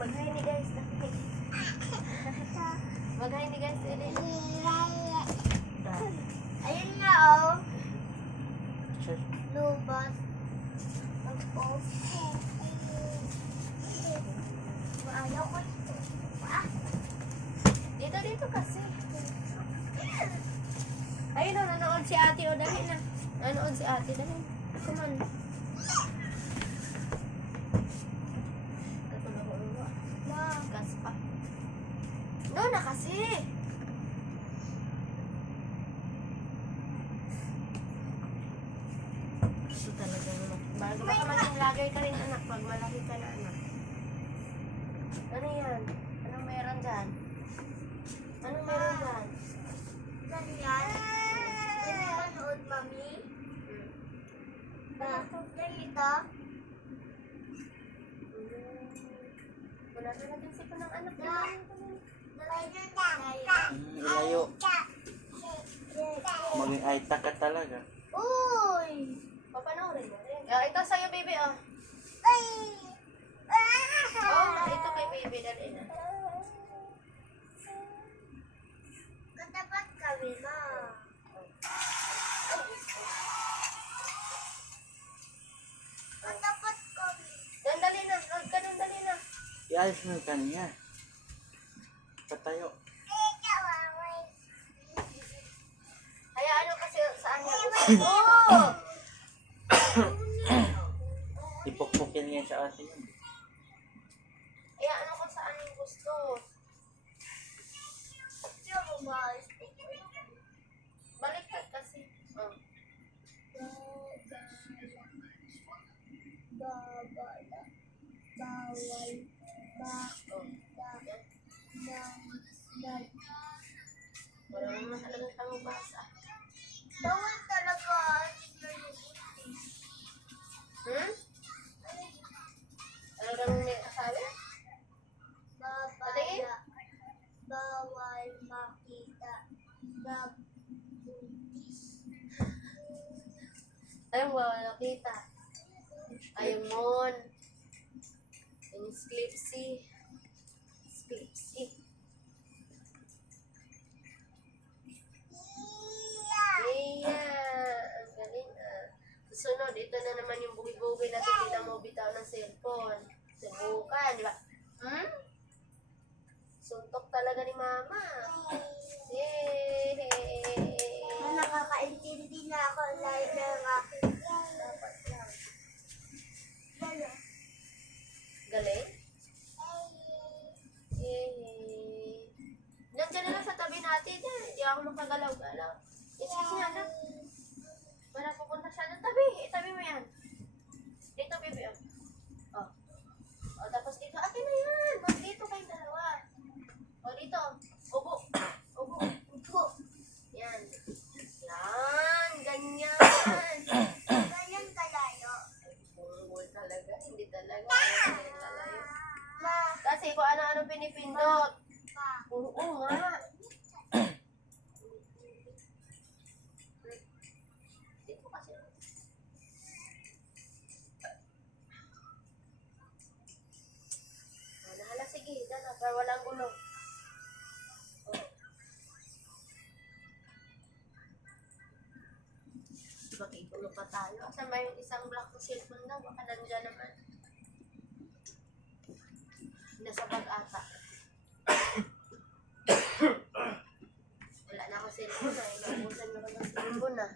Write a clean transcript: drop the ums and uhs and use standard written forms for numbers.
mag-hi ni guys. Mag-hi ni guys. Ayun nga oh. Lubat. Mag-off. Ayaw ko ito. Dito kasi. Ayun o, nanood si ate o. Dali na. Nanood si ate. Dali. Come on. Gas pa. No na kasi. Ito talaga naman. Baka maging lagay ka rin anak pag malaki ka na anak. Ano yan? Anong meron dyan? Anong meron dyan? Ganyan. Hindi mo manood, mami. Ganito. Wala na natin sipa ng anak na. Ilayo. Maging aita ka talaga. Uy! Papanoorin mo rin. Ito sa'yo, baby, oh. Ito kay baby, dali na. Katapat kami na. Katapat kami. Dali na. Load ka nun, dali na. Iayos mo yung kanya. Patayo. Kaya ano kasi saan niya gusto. Oh! Ipukpukin niya sa atin yun. Kaya ano kung saan yung gusto. Baliktad kasi. Oh. Wala naman talagang tamang basa. Bawal talaga. Hmm? Talagang may kasali? Bawal makita na buntis. Ayun, wala nakita. Ayun mon. Yung sklipsy. Sklipsy. Ang galing ah. Susunod, ito na naman yung bugi-bugi na hindi na mo bitaw ng cellphone. Subukan, di ba? Hmm? Suntok talaga ni mama. Yay! Nakakaintindi na ako layo ng aking dapat lang. Galing? Yay! Nandiyan na lang sa tabi natin eh. Hindi ako makagalaw-galaw. Isis niya na. Para pupunta siya ng tabi. Itabi mo yan. Dito, baby. Oh. Oh, tapos dito. Akin na yan. Mas dito kayong dalawa. Oh, dito. Ubo. Ubo. Ubo. Yan. Yan. Ganyan. Ganyan kalayo. Bulbul talaga. Hindi talaga. Hindi talaga. Kasi kung ano-ano pinipindot. Oo nga. Dito kasi. Nahala, sige. Dala, para walang gulo. Mag-igulo pa tayo. Asan ba yung isang block na cellphone na? Baka nandiyan naman. Nasa bag ata. Wala na ako cellphone na. Naubusan na ako ng cellphone na.